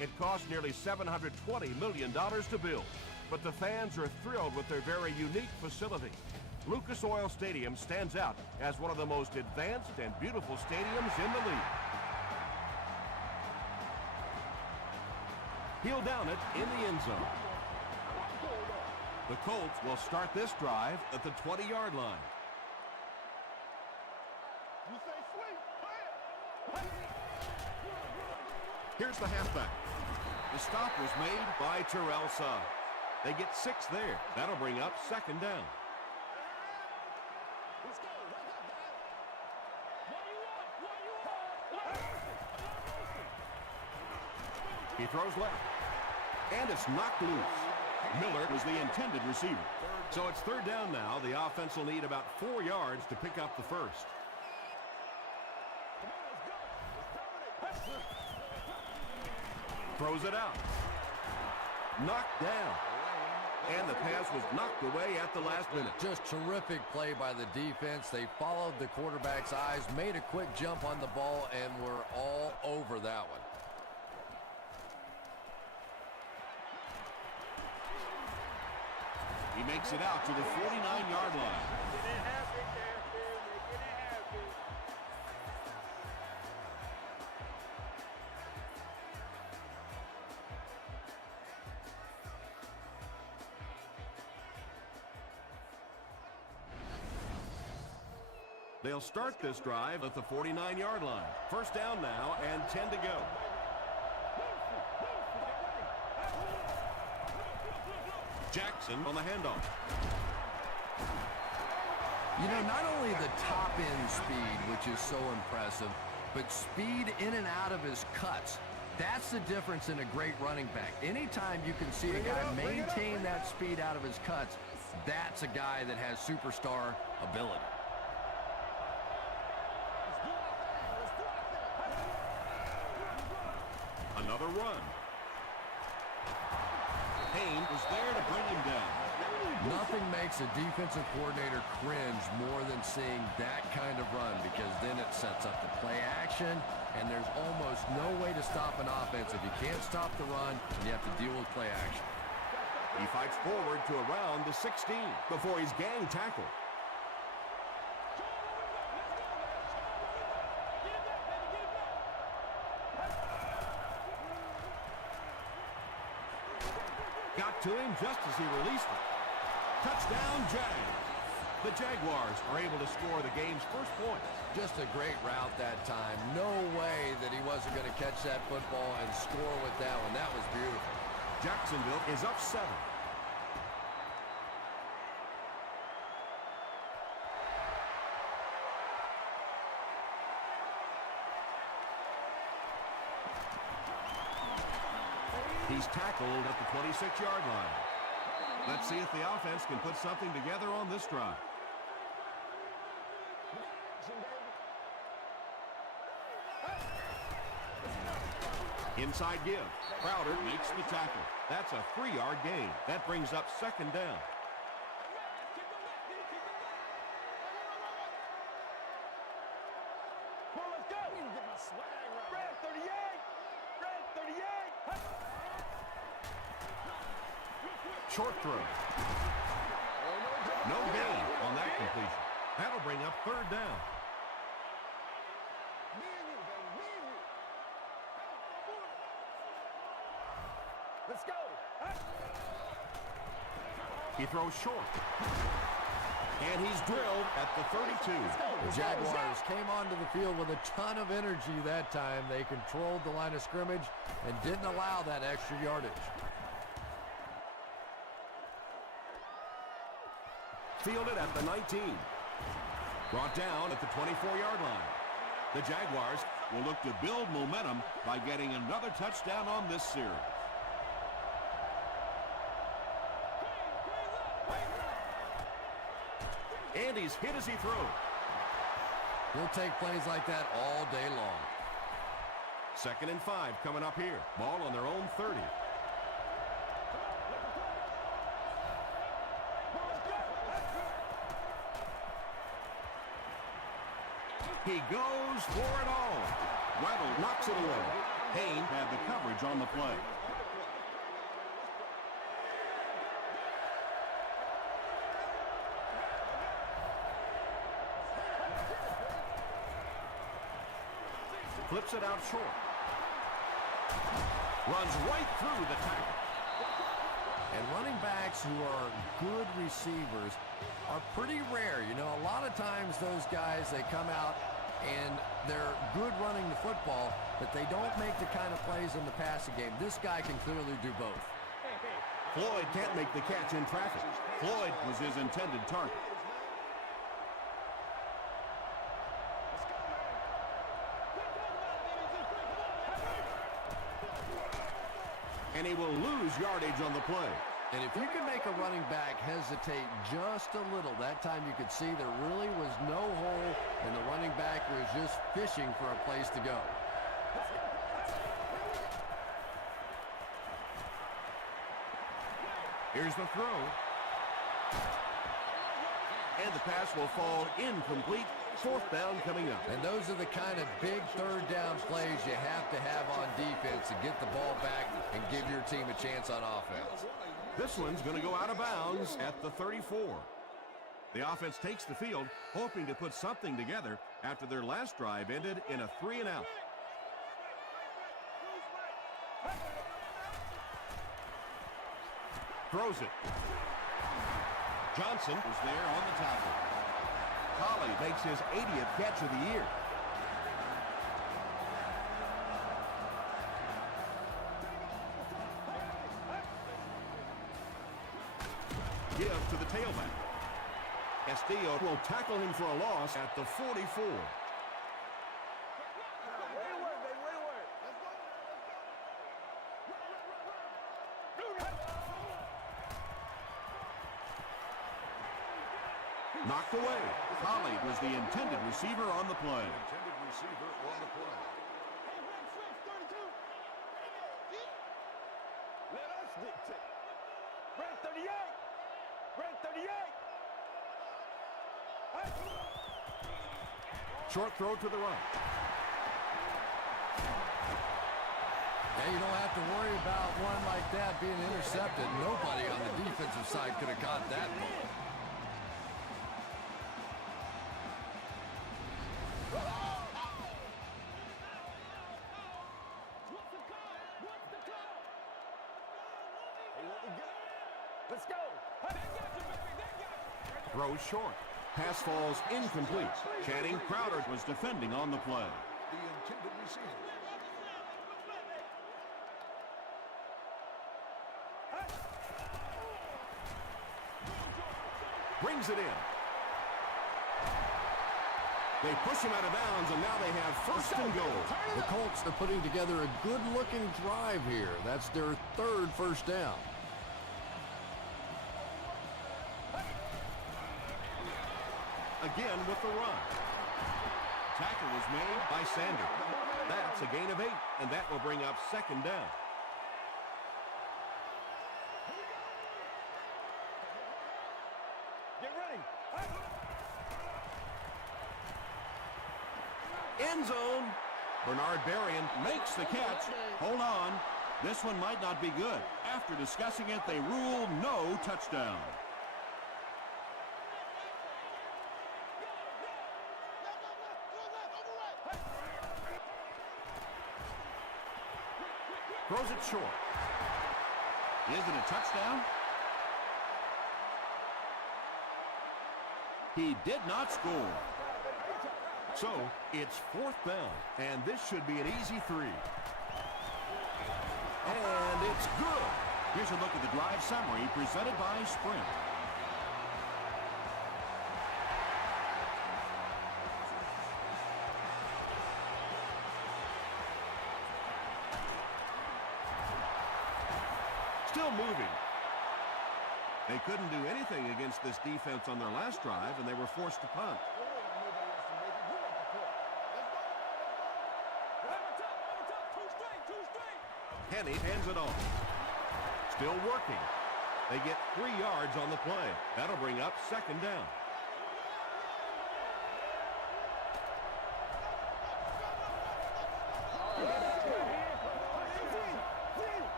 It cost nearly $720 million to build, but the fans are thrilled with their very unique facility. Lucas Oil Stadium stands out as one of the most advanced and beautiful stadiums in the league. He'll down it in the end zone. The Colts will start this drive at the 20-yard line. Here's the halfback. The stop was made by Terrell Suggs. They get 6 there. That'll bring up second down. He throws left, and it's knocked loose. Miller was the intended receiver. So it's third down now. The offense will need about 4 yards to pick up the first. Throws it out. Knocked down. And the pass was knocked away at the last minute. Just terrific play by the defense. They followed the quarterback's eyes, made a quick jump on the ball, and were all over that one. He makes it out to the 49-yard line. They'll start this drive at the 49-yard line. First down now and 10 to go. Jackson on the handoff. You know, not only the top-end speed, which is so impressive, but speed in and out of his cuts. That's the difference in a great running back. Anytime you can see a guy maintain that speed out of his cuts, that's a guy that has superstar ability. Another run. Payne was there to bring him down. Nothing makes a defensive coordinator cringe more than seeing that kind of run, because then it sets up the play action, and there's almost no way to stop an offense if you can't stop the run and you have to deal with play action. He fights forward to around the 16 before he's gang tackled. Got to him just as he released it. Touchdown, Jags. The Jaguars are able to score the game's first points. Just a great route that time. No way that he wasn't going to catch that football and score with that one. That was beautiful. Jacksonville is up 7. He's tackled at the 26-yard line. Let's see if the offense can put something together on this drive. Inside give. Crowder makes the tackle. That's a 3-yard gain. That brings up second down. Short throw. No gain on that completion. That'll bring up third down. Let's go. He throws short. And he's drilled at the 32. The Jaguars came onto the field with a ton of energy that time. They controlled the line of scrimmage and didn't allow that extra yardage. Fielded at the 19. Brought down at the 24-yard line. The Jaguars will look to build momentum by getting another touchdown on this series. And he's hit as he throws. He'll take plays like that all day long. 2nd and 5 coming up here. Ball on their own 30. He goes for it all. Weddle knocks it away. Haynes had the coverage on the play. Flips it out short. Runs right through the tackle. And running backs who are good receivers are pretty rare. You know, a lot of times those guys, they come out and they're good running the football, but they don't make the kind of plays in the passing game. This guy can clearly do both. Floyd can't make the catch in traffic. Floyd was his intended target. And he will lose yardage on the play. And if you can make a running back hesitate just a little, that time you could see there really was no hole, and the running back was just fishing for a place to go. Here's the throw. And the pass will fall incomplete. Fourth down coming up. And those are the kind of big third down plays you have to have on defense to get the ball back and give your team a chance on offense. This one's going to go out of bounds at the 34. The offense takes the field, hoping to put something together after their last drive ended in a 3-and-out. Throws it. Johnson Was there on the tackle. Collie makes his 80th catch of the year. Give to the tailback. Castillo will tackle him for a loss at the 44. Knocked away. Collie was the intended receiver on the play. Let us dictate. Red 38. Red 38. Short throw to the right. Yeah, you don't have to worry about one like that being intercepted. Nobody on the defensive side could have caught that ball. Let's go. Throws short. Pass falls incomplete. Channing Crowder Was defending on the play. The intended receiver. brings it in. They push him out of bounds, and now they have first and goal. The Colts are putting together a good-looking drive here. That's their third first down. Again with the run. Tackle was made by Sanders. That's a gain of 8, and that will bring up second down. Get ready. End zone. Bernard Berrien makes the catch. Hold on. This one might not be good. After discussing it, they rule no touchdown. Throws it short. Is it a touchdown? He did not score. So it's fourth down, and this should be an easy 3. And it's good. Here's a look at the drive summary presented by Sprint. Still moving. They couldn't do anything against this defense on their last drive, and they were forced to punt. Kenny hands it off. Still working. They get 3 yards on the play. That'll bring up second down.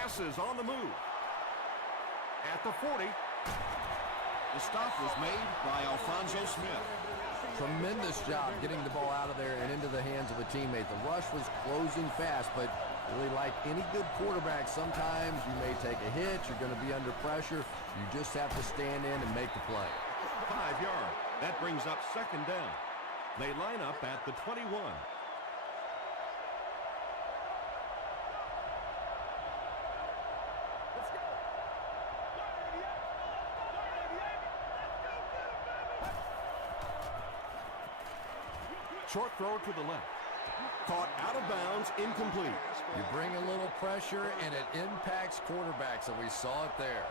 Passes on the move. At the 40. The stop was made by Alfonso Smith. Tremendous job getting the ball out of there and into the hands of a teammate. The rush was closing fast, but really like any good quarterback, sometimes you may take a hit. You're going to be under pressure. You just have to stand in and make the play. 5 yards. That brings up second down. They line up at the 21. Short throw to the left. Caught out of bounds, incomplete. You bring a little pressure, and it impacts quarterbacks, and we saw it there.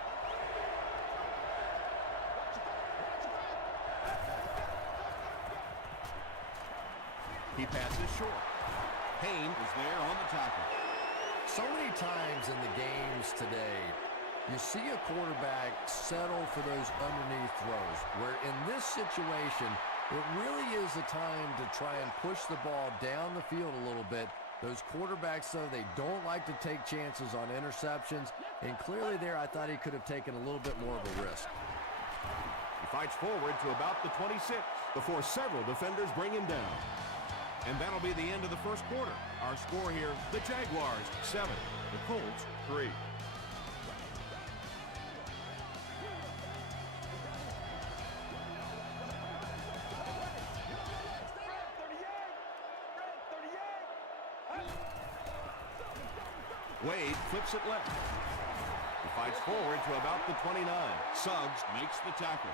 He passes short. Payne is there on the tackle. So many times in the games today, you see a quarterback settle for those underneath throws, where in this situation, it really is a time to try and push the ball down the field a little bit. Those quarterbacks, though, they don't like to take chances on interceptions. And clearly there, I thought he could have taken a little bit more of a risk. He fights forward to about the 26 before several defenders bring him down. And that'll be the end of the first quarter. Our score here, the Jaguars 7, the Colts 3. Wade flips it left. He fights forward to about the 29. Suggs makes the tackle.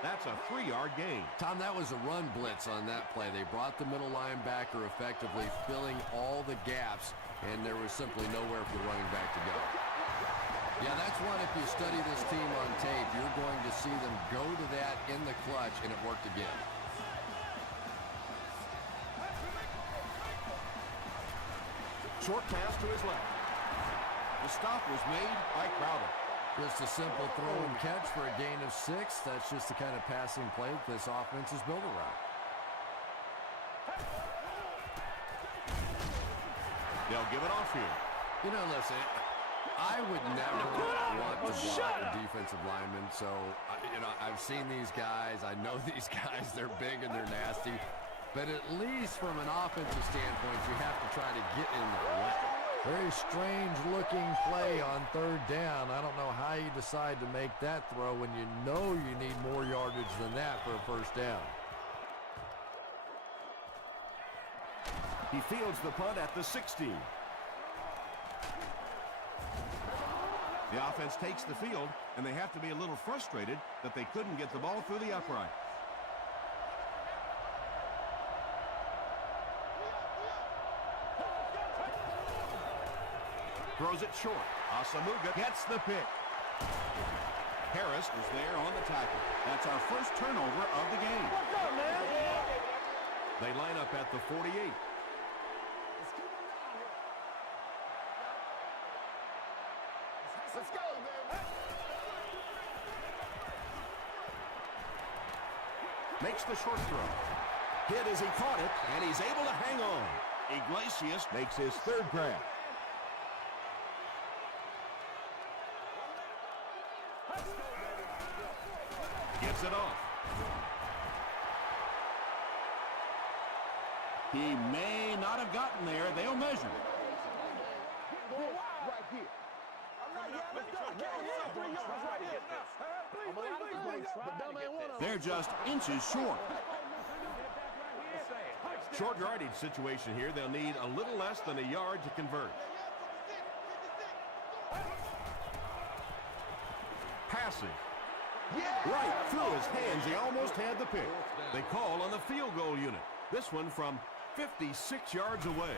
That's a 3-yard gain. Tom, that was a run blitz on that play. They brought the middle linebacker effectively, filling all the gaps, and there was simply nowhere for the running back to go. Yeah, that's one, if you study this team on tape, you're going to see them go to that in the clutch, and it worked again. Short pass to his left. The stop was made by Crowder. Just a simple throw and catch for a gain of 6. That's just the kind of passing play that this offense is built around. They'll give it off here. You know, listen, I would never want to block a defensive lineman. So, I've seen these guys. I know these guys. They're big and they're nasty. But at least from an offensive standpoint, you have to try to get in there. Very strange-looking play on third down. I don't know how you decide to make that throw when you know you need more yardage than that for a first down. He fields the punt at the 16. The offense takes the field, and they have to be a little frustrated that they couldn't get the ball through the upright. Throws it short. Asamuga gets the pick. Harris is there on the tackle. That's our first turnover of the game. What's up, man? They line up at the 48. Let's go, man. Makes the short throw. Hit as he caught it, and he's able to hang on. Iglesias Makes his third grab. Gets it off. He may not have gotten there. They'll measure. Right here. All right, yeah, let's go. Yeah, 3 yards right here. Please. They're just inches short. Short yardage situation here. They'll need a little less than a yard to convert. Passing. Right through his hands. He almost had the pick. They call on the field goal unit. This one from 56 yards away.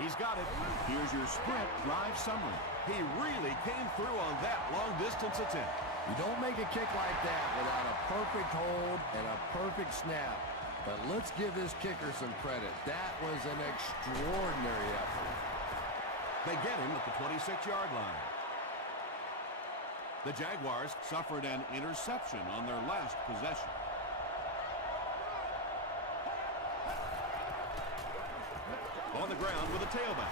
He's got it. Here's your sprint drive summary. He really came through on that long-distance attempt. You don't make a kick like that without a perfect hold and a perfect snap. But let's give this kicker some credit. That was an extraordinary effort. They get him at the 26-yard line. The Jaguars suffered an interception on their last possession. On the the ground with a tailback.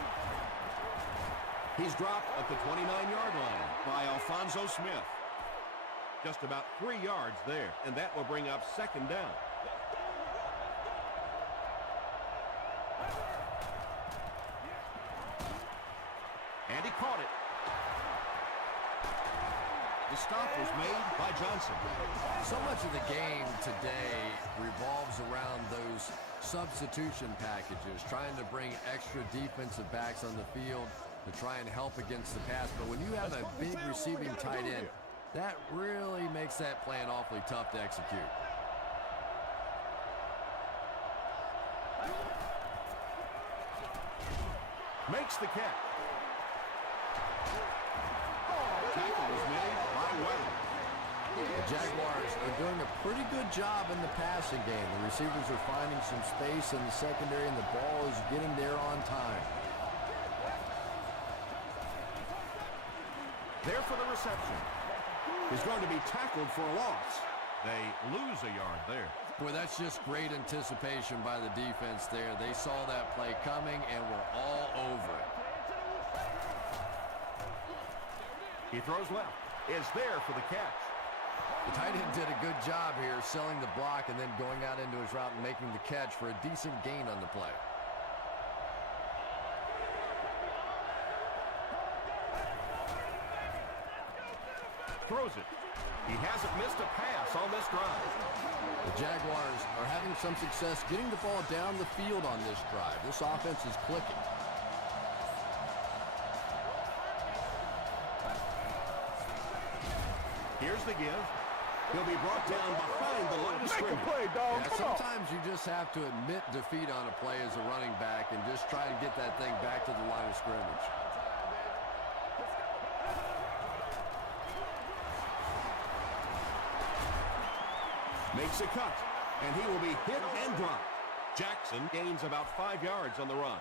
He's dropped at the 29-yard line by Alfonso Smith. Just about 3 yards there, and that will bring up second down. And he caught it. The stop was made by Johnson. So much of the game today revolves around those substitution packages, trying to bring extra defensive backs on the field to try and help against the pass. But when you have a big receiving tight end, that really makes that plan awfully tough to execute. Makes the catch. Tackle was made by Weather. The Jaguars are doing a pretty good job in the passing game. The receivers are finding some space in the secondary, and the ball is getting there on time. There for the reception. He's going to be tackled for a loss. They lose a yard there. Boy, that's just great anticipation by the defense there. They saw that play coming and were all over it. He throws left. Is there for the catch. The tight end did a good job here selling the block and then going out into his route and making the catch for a decent gain on the play. Throws it. He hasn't missed a pass on this drive. The Jaguars are having some success getting the ball down the field on this drive. This offense is clicking. Here's the give. He'll be brought down behind the line of scrimmage. Make a play, dog. Yeah, sometimes you just have to admit defeat on a play as a running back and just try and get that thing back to the line of scrimmage. Makes a cut, and he will be hit and dropped. Jackson gains about 5 yards on the run.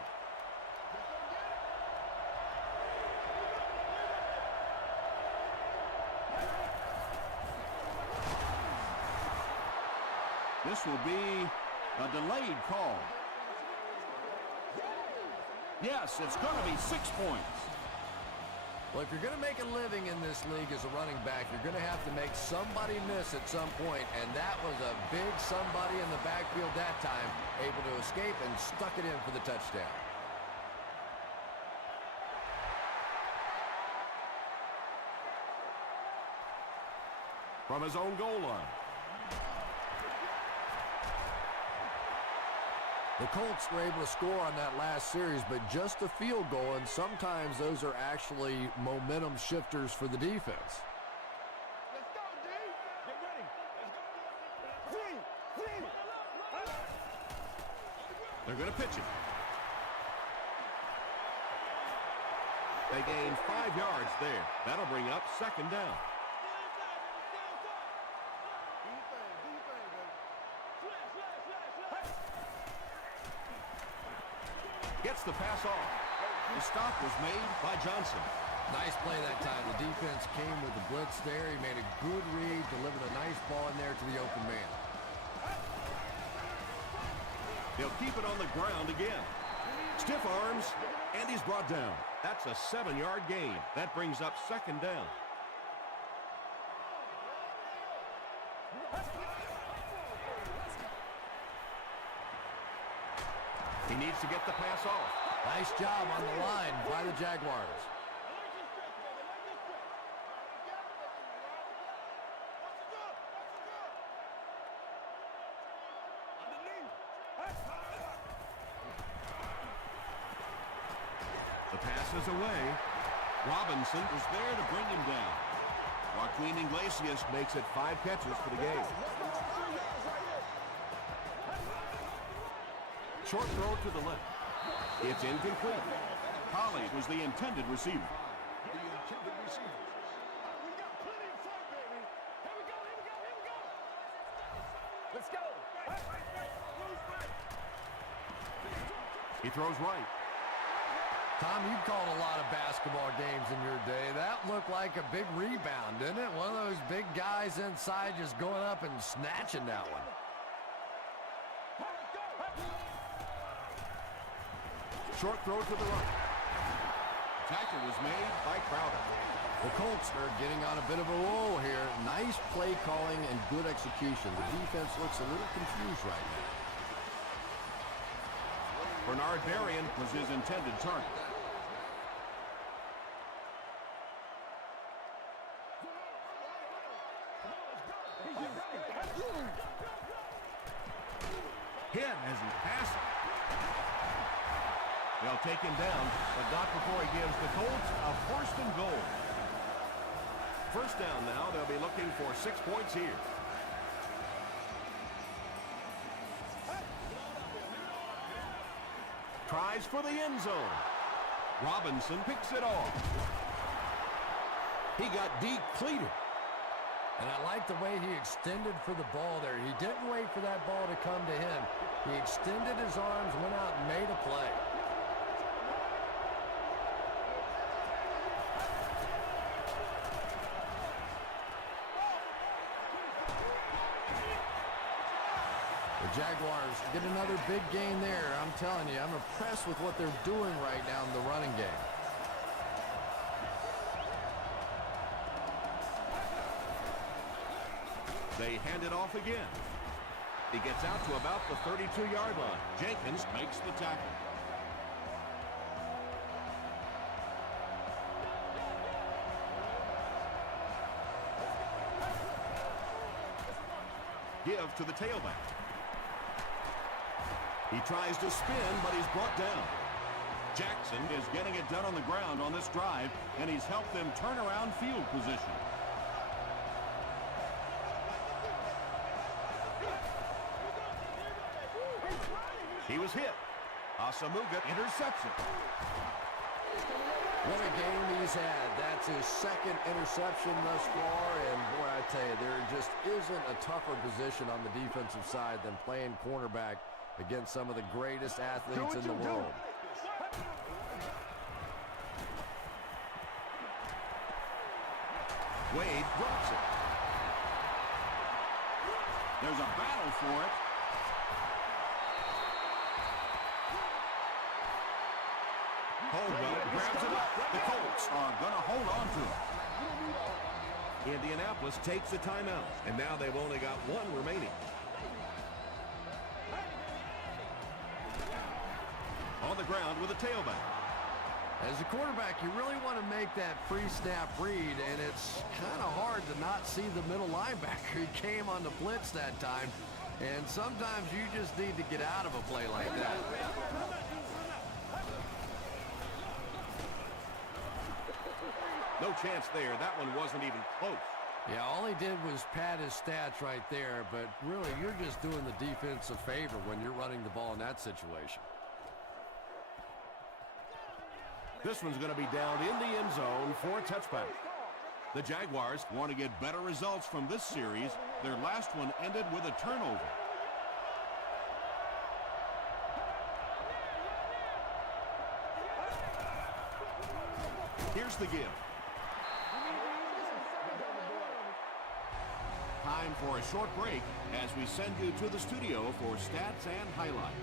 This will be a delayed call. Yes, it's going to be 6 points. Well, if you're going to make a living in this league as a running back, you're going to have to make somebody miss at some point, and that was a big somebody in the backfield that time, able to escape and stuck it in for the touchdown. From his own goal line. The Colts were able to score on that last series, but just a field goal, and sometimes those are actually momentum shifters for the defense. Let's go, D. Get ready. Let's go. They're going to pitch it. They gain 5 yards there. That'll bring up second down. Gets the pass off. The stop was made by Johnson. Nice play that time. The defense came with the blitz there. He made a good read, delivered a nice ball in there to the open man. They'll keep it on the ground again. Stiff arms, and he's brought down. That's a 7-yard gain. That brings up second down. He needs to get the pass off. Nice job on the line by the Jaguars. The pass is away. Robinson was there to bring him down. Joaquin Iglesias Makes it 5 catches for the game. Short throw to the left. It's incomplete. Holly was the intended receiver. Let's go. He throws right. Tom, you've called a lot of basketball games in your day. That looked like a big rebound, didn't it? One of those big guys inside just going up and snatching that one. short throw to the right. Tackle was made by Crowder. The Colts are getting on a bit of a roll here. Nice play calling and good execution. The defense looks a little confused right now. Bernard Berrien was his intended target. Hit as he passes. They'll take him down, but not before he gives the Colts a 1st and goal. First down now. They'll be looking for 6 points here. Tries for the end zone. Robinson picks it off. He got depleted. And I like the way he extended for the ball there. He didn't wait for that ball to come to him. He extended his arms, went out and made a play. The Jaguars get another big gain there. I'm telling you, I'm impressed with what they're doing right now in the running game. They hand it off again. He gets out to about the 32-yard line. Jenkins makes the tackle. Give to the tailback. He tries to spin, but he's brought down. Jackson is getting it done on the ground on this drive, and he's helped them turn around field position. He was hit. Asamuga intercepts it. What a game he's had. That's his 2nd interception thus far, and boy, I tell you, there just isn't a tougher position on the defensive side than playing cornerback against some of the greatest athletes in the world. Wade drops it. There's a battle for it. Holdwell grabs it up. The Colts are going to hold on to it. Indianapolis takes a timeout, and now they've only got 1 remaining. On the ground with a tailback. As a quarterback, you really want to make that pre-snap read, and it's kind of hard to not see the middle linebacker. He came on the blitz that time, and sometimes you just need to get out of a play like that. No chance there. That one wasn't even close. Yeah, all he did was pad his stats right there, but really, you're just doing the defense a favor when you're running the ball in that situation. This one's going to be down in the end zone for a touchback. The Jaguars want to get better results from this series. Their last one ended with a turnover. Here's the give. Time for a short break as we send you to the studio for stats and highlights.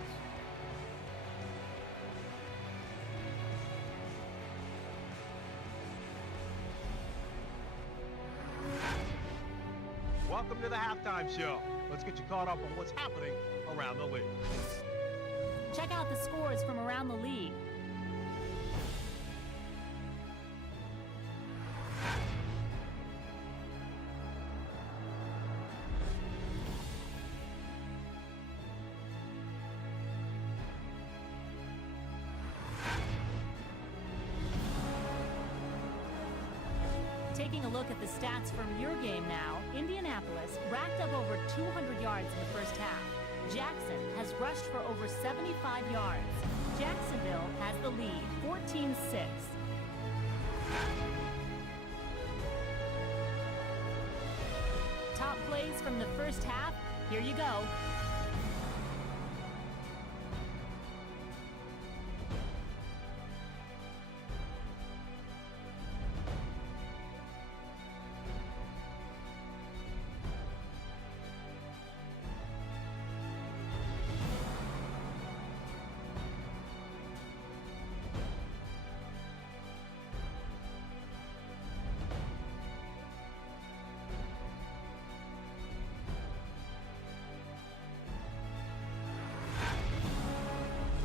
Welcome to the halftime show. Let's get you caught up on what's happening around the league. Check out the scores from around the league. Taking a look at the stats from your game now, Indianapolis racked up over 200 yards in the first half. Jackson has rushed for over 75 yards. Jacksonville has the lead, 14-6. Top plays from the first half, here you go.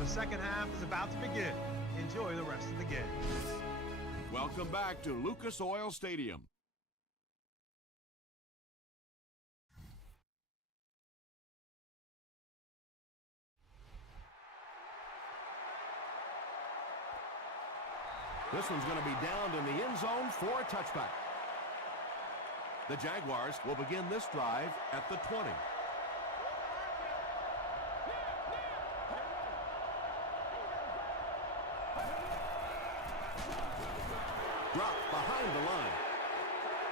The second half is about to begin. Enjoy the rest of the game. Welcome back to Lucas Oil Stadium. This one's going to be downed in the end zone for a touchback. The Jaguars will begin this drive at the 20. Dropped behind the line.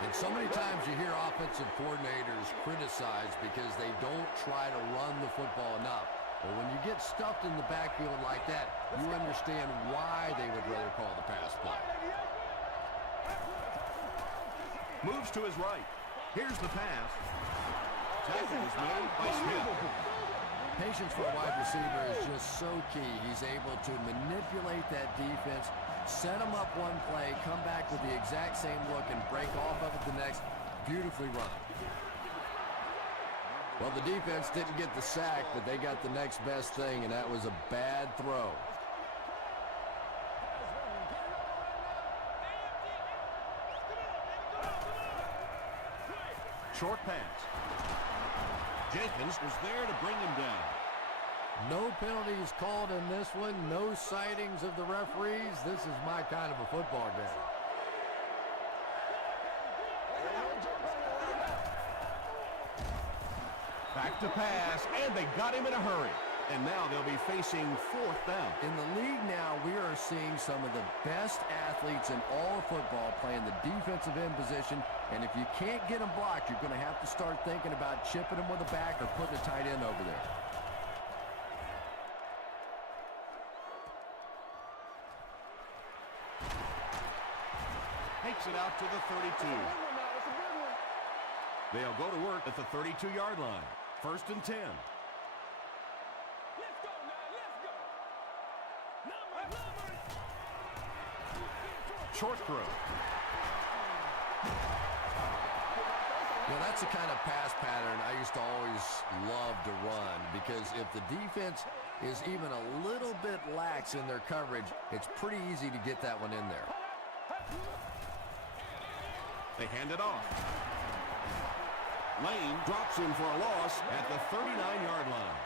And so many times you hear offensive coordinators criticized because they don't try to run the football enough. But when you get stuffed in the backfield like that, you understand why they would rather call the pass play. Moves to his right. Here's the pass. Tackle is made by Smith. Patience for a wide receiver is just so key. He's able to manipulate that defense, set them up one play, come back with the exact same look, and break off of it the next. Beautifully run. Well, the defense didn't get the sack, but they got the next best thing, and that was a bad throw. Short pass. Jenkins was there to bring him down. No penalties called in this one. No sightings of the referees. This is my kind of a football game. Back to pass, and they got him in a hurry. And now they'll be facing fourth down. In the league now, we are seeing some of the best athletes in all of football playing the defensive end position. And if you can't get them blocked, you're going to have to start thinking about chipping them with a back or putting a tight end over there. Takes it out to the 32. They'll go to work at the 32-yard line. 1st and 10. Short throw. Well, that's the kind of pass pattern I used to always love to run, because if the defense is even a little bit lax in their coverage, it's pretty easy to get that one in there. They hand it off. Lane drops him for a loss at the 39-yard line.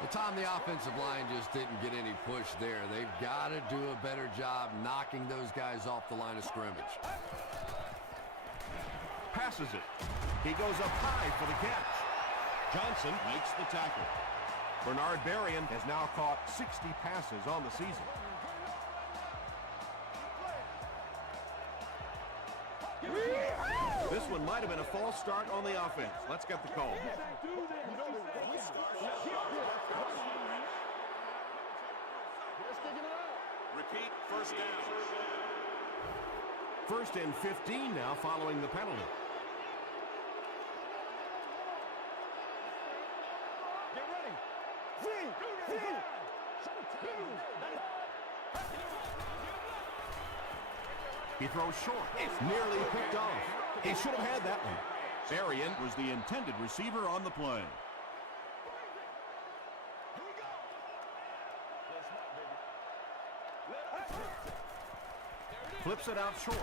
The time the offensive line just didn't get any push there. They've got to do a better job knocking those guys off the line of scrimmage. Passes it. He goes up high for the catch. Johnson makes the tackle. Bernard Berrien has now caught 60 passes on the season. This one might have been a false start on the offense. Let's get the call. Repeat, first down. 1st and 15 now following the penalty. Get ready. He throws short. It's nearly picked off. He should have had that one. Berrien was the intended receiver on the play. Flips it out short.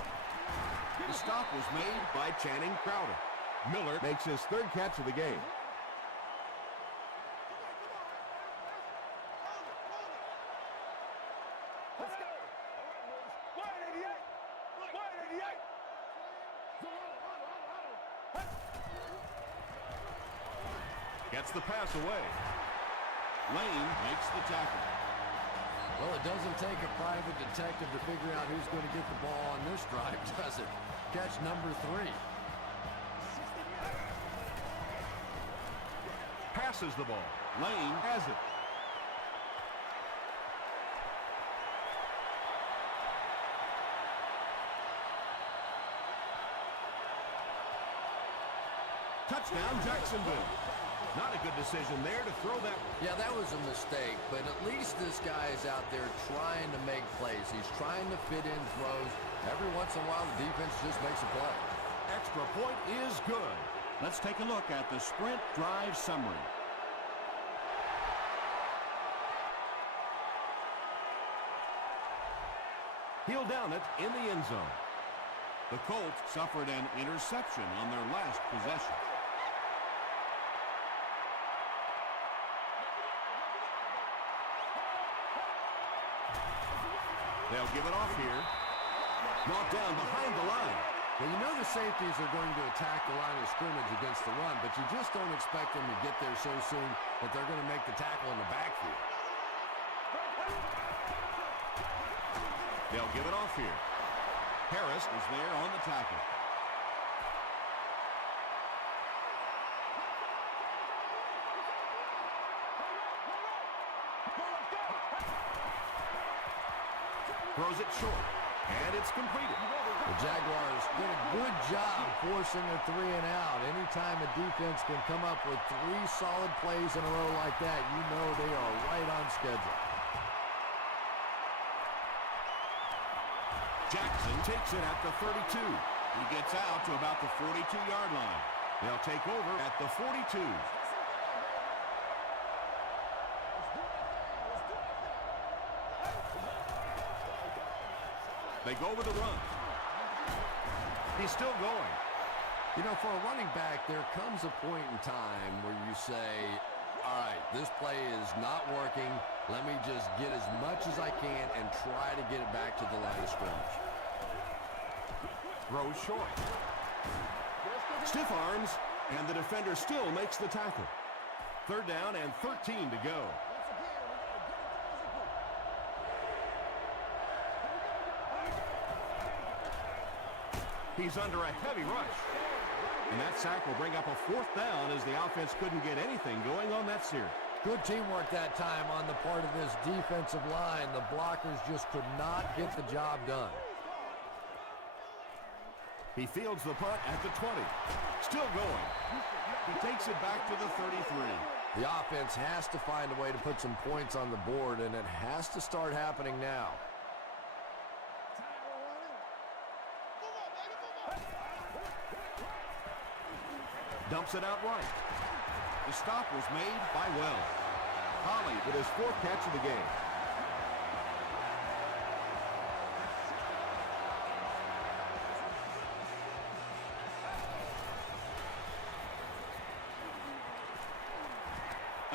The stop was made by Channing Crowder. Miller makes his 3rd catch of the game. Gets the pass away. Lane makes the tackle. Well, it doesn't take a private detective to figure out who's going to get the ball on this drive, does it? Catch number 3. Passes the ball. Lane Has it. Touchdown, Jacksonville. Not a good decision there to throw that. Yeah, that was a mistake, but at least this guy is out there trying to make plays. He's trying to fit in throws. Every once in a while, the defense just makes a play. Extra point is good. Let's take a look at the sprint drive summary. He'll down it in the end zone. The Colts suffered an interception on their last possession. They'll give it off here. Brought down behind the line. Well, you know the safeties are going to attack the line of scrimmage against the run, but you just don't expect them to get there so soon that they're going to make the tackle in the backfield. They'll give it off here. Harris is there on the tackle. Throws it short, and it's completed. The Jaguars did a good job forcing a 3 and out. Anytime a defense can come up with 3 solid plays in a row like that, you know they are right on schedule. Jackson takes it at the 32. He gets out to about the 42-yard line. They'll take over at the 42. They go with the run. He's still going. You know, for a running back, there comes a point in time where you say, all right, this play is not working. Let me just get as much as I can and try to get it back to the line of scrimmage. Throws short. Stiff arms, and the defender still makes the tackle. 3rd down and 13 to go. He's under a heavy rush. And that sack will bring up a 4th down as the offense couldn't get anything going on that series. Good teamwork that time on the part of this defensive line. The blockers just could not get the job done. He fields the punt at the 20. Still going. He takes it back to the 33. The offense has to find a way to put some points on the board, and it has to start happening now. Dumps it out right. The stop was made by Wells. Holly with his 4th catch of the game.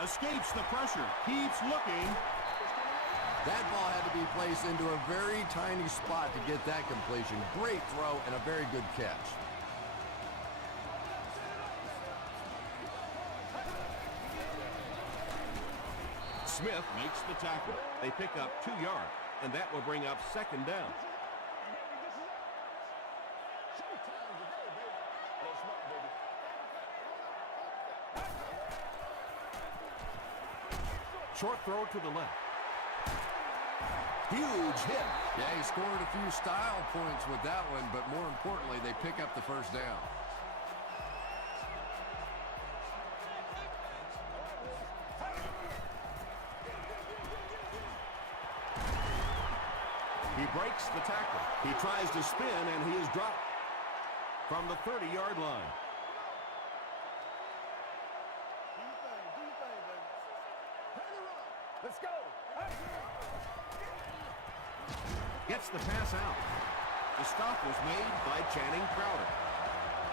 Escapes the pressure. Keeps looking. That ball had to be placed into a very tiny spot to get that completion. Great throw and a very good catch. Smith makes the tackle. They pick up 2 yards, and that will bring up 2nd down. Short throw to the left. Huge hit. Yeah, he scored a few style points with that one, but more importantly, they pick up the 1st down. He breaks the tackle. He tries to spin, and he is dropped from the 30-yard line. Let's go. Gets the pass out. The stop was made by Channing Crowder.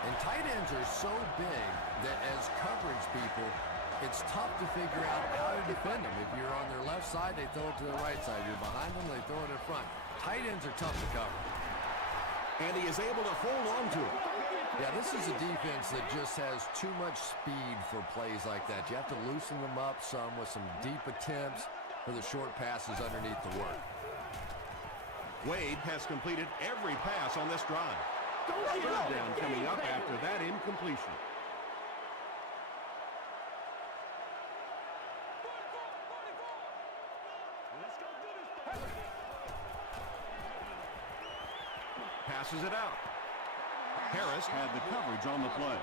And tight ends are so big that as coverage people, it's tough to figure out how to defend them. If you're on their left side, they throw it to the right side. You're behind them, they throw it in front. Tight ends are tough to cover. And he is able to hold on to it. Yeah, this is a defense that just has too much speed for plays like that. You have to loosen them up some with some deep attempts for the short passes underneath the work. Wade has completed every pass on this drive. 3rd down coming up after that incompletion. Passes it out. Harris had the coverage on the play.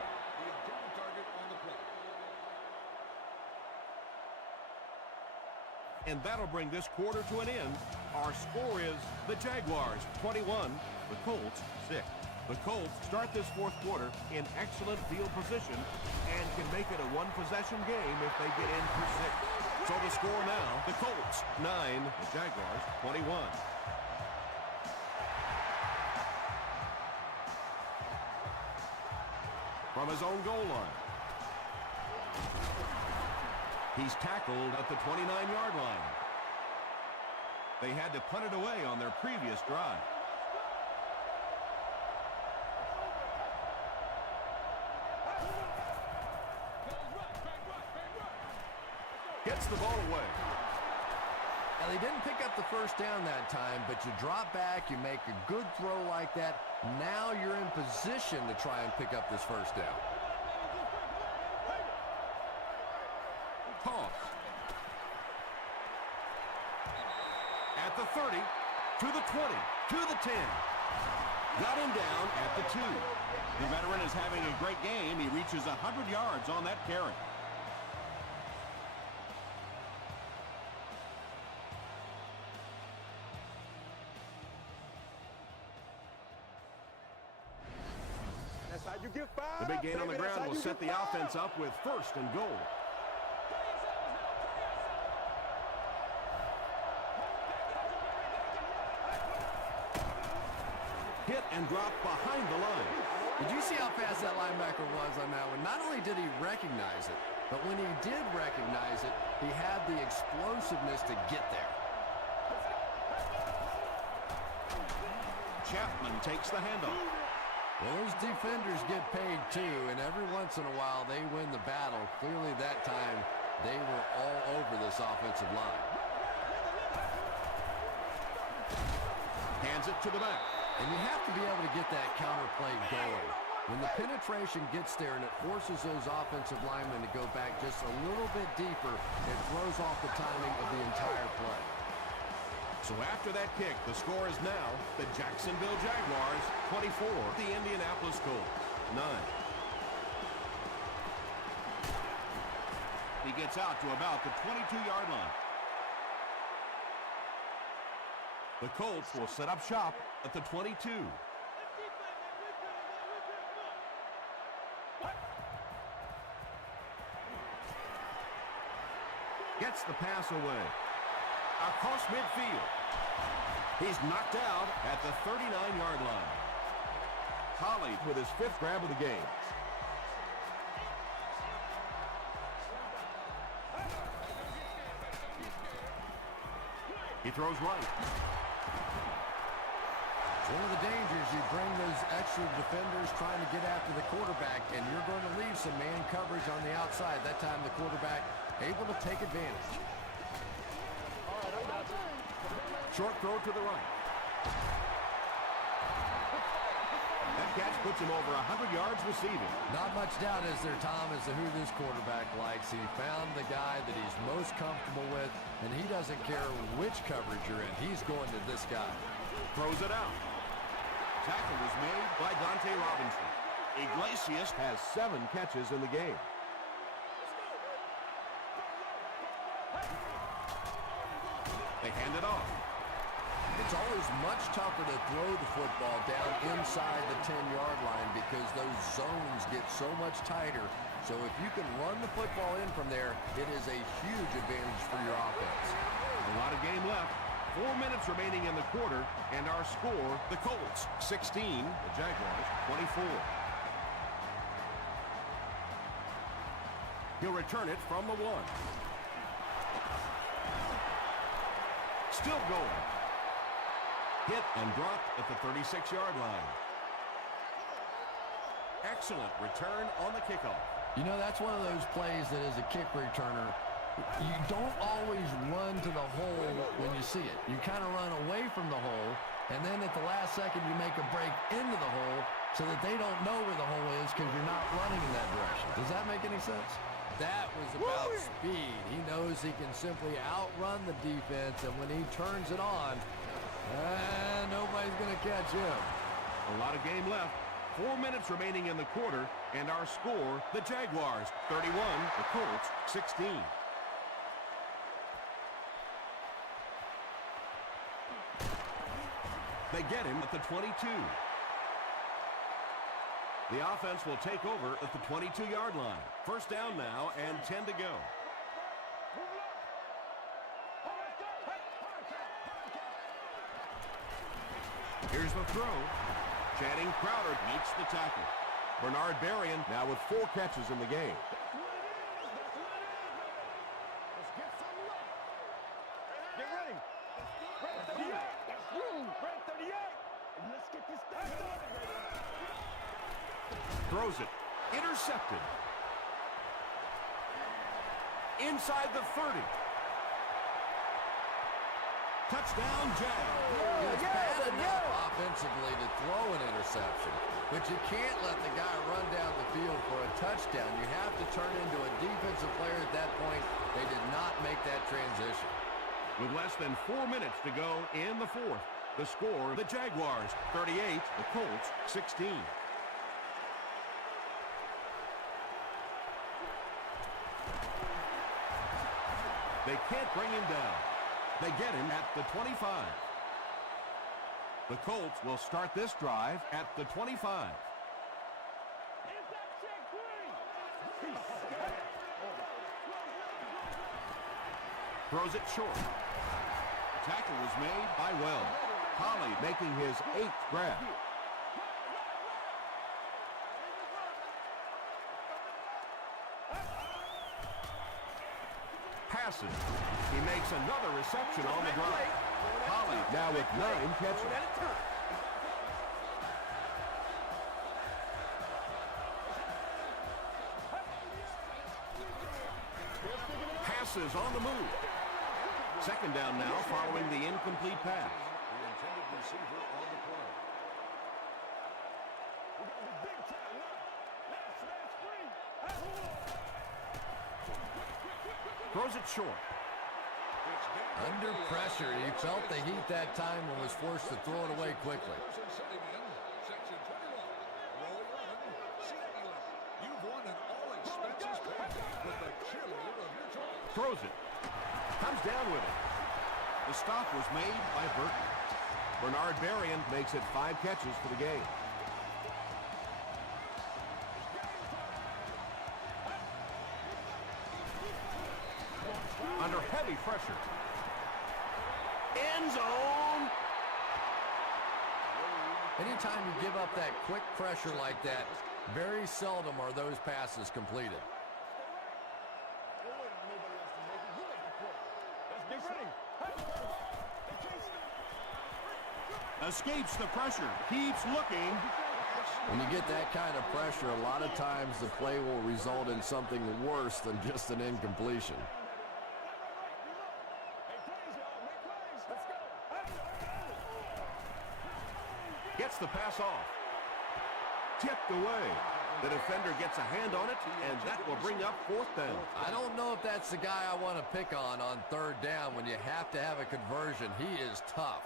And that'll bring this quarter to an end. Our score is the Jaguars 21, the Colts 6. The Colts start this 4th quarter in excellent field position and can make it a 1-possession game if they get in for 6. So the score now, the Colts 9, the Jaguars 21. from his own goal line. He's tackled at the 29-yard line. They had to punt it away on their previous drive. Gets the ball away. Now, they didn't pick up the first down that time, but you drop back, you make a good throw like that. Now you're in position to try and pick up this first down. Toss. At the 30, to the 20, to the 10. Got him down at the 2. The veteran is having a great game. He reaches 100 yards on that carry. The big gain on the ground will set the offense up with 1st and goal. Hit and drop behind the line. Did you see how fast that linebacker was on that one? Not only did he recognize it, but when he did recognize it, he had the explosiveness to get there. Chapman takes the handoff. Well, those defenders get paid too, and every once in a while they win the battle. Clearly that time they were all over this offensive line. Hands it to the back. And you have to be able to get that counter play going. When the penetration gets there and it forces those offensive linemen to go back just a little bit deeper, it throws off the timing of the entire play. So after that kick, the score is now the Jacksonville Jaguars 24, the Indianapolis Colts 9. He gets out to about the 22-yard line. The Colts will set up shop at the 22. Gets the pass away. Across midfield. He's knocked out at the 39-yard line. Holly with his 5th grab of the game. He throws right. It's one of the dangers. You bring those extra defenders trying to get after the quarterback, and you're going to leave some man coverage on the outside. That time the quarterback able to take advantage. Short throw to the right. That catch puts him over 100 yards receiving. Not much doubt, is there, Tom, as to who this quarterback likes. He found the guy that he's most comfortable with, and he doesn't care which coverage you're in. He's going to this guy. Throws it out. Tackle was made by Dante Robinson. Iglesias has 7 catches in the game. They hand it off. It's always much tougher to throw the football down inside the 10-yard line because those zones get so much tighter. So if you can run the football in from there, it is a huge advantage for your offense. A lot of game left. 4 minutes remaining in the quarter, and our score, the Colts 16, the Jaguars 24. He'll return it from the 1. Still going. Hit and dropped at the 36-yard line. Excellent return on the kickoff. You know, that's one of those plays that as a kick returner, you don't always run to the hole when you see it. You kind of run away from the hole, and then at the last second you make a break into the hole so that they don't know where the hole is because you're not running in that direction. Does that make any sense? That was about speed. He knows he can simply outrun the defense, and when he turns it on, nobody's going to catch him. A lot of game left. 4 minutes remaining in the quarter, and our score, the Jaguars 31, the Colts 16. They get him at the 22. The offense will take over at the 22-yard line. First down now and 10 to go. Here's the throw. Channing Crowder makes the tackle. Bernard Berrien now with 4 catches in the game. Get ready. Red 38. Red 38. Let's get this thing started. Throws it. Intercepted. Inside the 30. Touchdown, Jag. He's bad enough offensively to throw an interception, but you can't let the guy run down the field for a touchdown. You have to turn into a defensive player at that point. They did not make that transition. With less than 4 minutes to go in the 4th, the score, the Jaguars 38, the Colts 16. They can't bring him down. They get him at the 25. The Colts will start this drive at the 25. Throws it short. Tackle was made by Wells. Holly making his 8th grab. Passes. He makes another reception on the drive. Holly now with 9 catches. Passes on the move. Second down now following the incomplete pass. The intended receiver on the play. We're going to be big time now. Let's free. Throws it short. Under pressure, he felt the heat that time and was forced to throw it away quickly. Setting in, section 21, row 11, seat 11. You've won an all-expenses package with the cheerleader of your choice. Throws it. Comes down with it. The stop was made by Burton. Bernard Berrien makes it 5 catches for the game. Under heavy pressure. End zone. Anytime you give up that quick pressure like that, very seldom are those passes completed. Escapes the pressure. Keeps looking. When you get that kind of pressure, a lot of times the play will result in something worse than just an incompletion. Gets the pass off. Tipped away. The defender gets a hand on it, and that will bring up 4th down. I don't know if that's the guy I want to pick on 3rd down when you have to have a conversion. He is tough.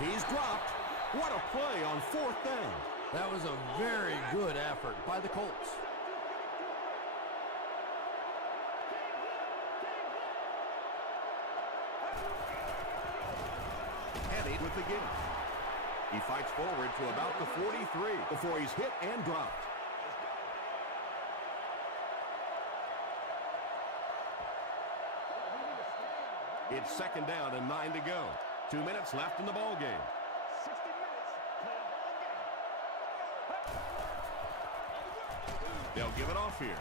He's dropped. What a play on 4th down. That was a very good effort by the Colts. Headed with the game. He fights forward to about the 43 before he's hit and dropped. It's 2nd down and 9 to go. 2 minutes left in the ball game. 60 minutes. They'll give it off here.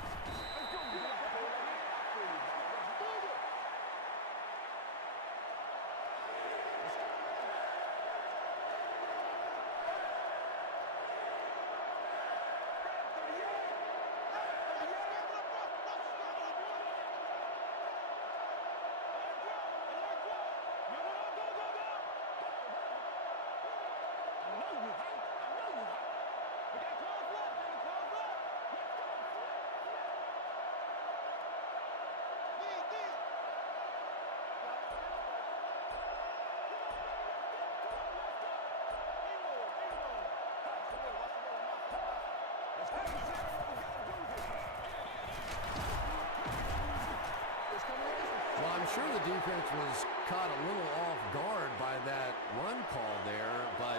Well, I'm sure the defense was caught a little off guard by that run call there, but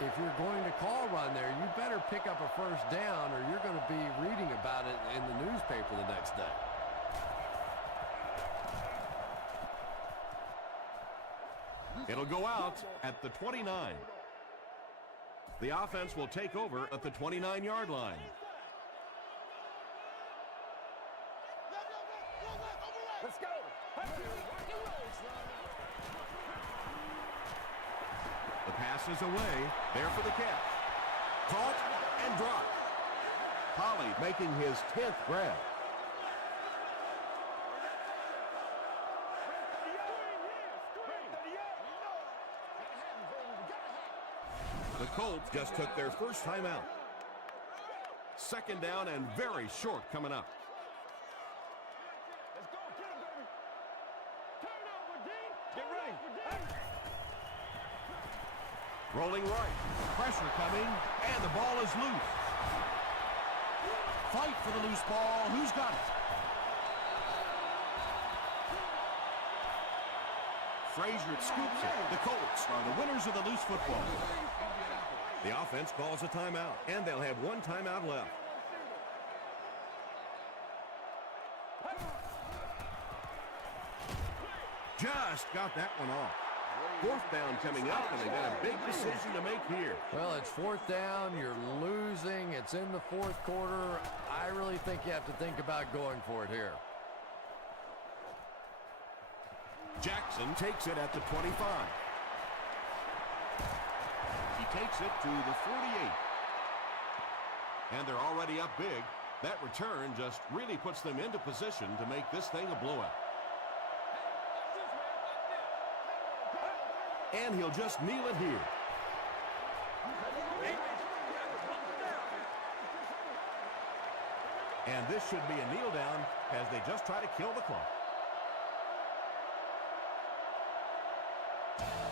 if you're going to call run there, you better pick up a 1st down or you're going to be reading about it in the newspaper the next day. It'll go out at the 29. The offense will take over at the 29-yard line. Let's go. The pass is away. There for the catch. Caught and dropped. Holly making his 10th grab. The Colts just took their first time out. Second down and very short coming up. Let's go. Get him, baby. Turn over, D. Get ready. Rolling right. Pressure coming, and the ball is loose. Fight for the loose ball. Who's got it? Frazier scoops it. The Colts are the winners of the loose football. The offense calls a timeout, and they'll have one timeout left. Just got that one off. Fourth down coming up, and they've got a big decision to make here. Well, it's fourth down. You're losing. It's in the fourth quarter. I really think you have to think about going for it here. Jackson takes it at the 25. He takes it to the 48. And they're already up big. That return just really puts them into position to make this thing a blowout. And he'll just kneel it here. And this should be a kneel down as they just try to kill the clock.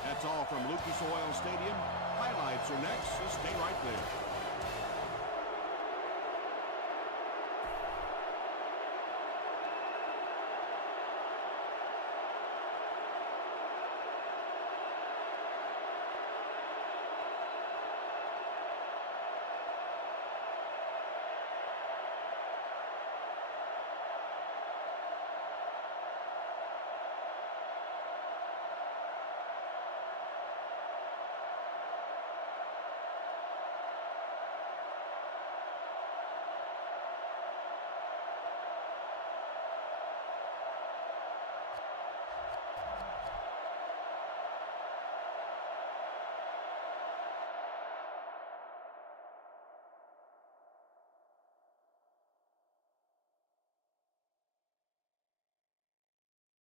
That's all from Lucas Oil Stadium. Highlights are next, so stay right there.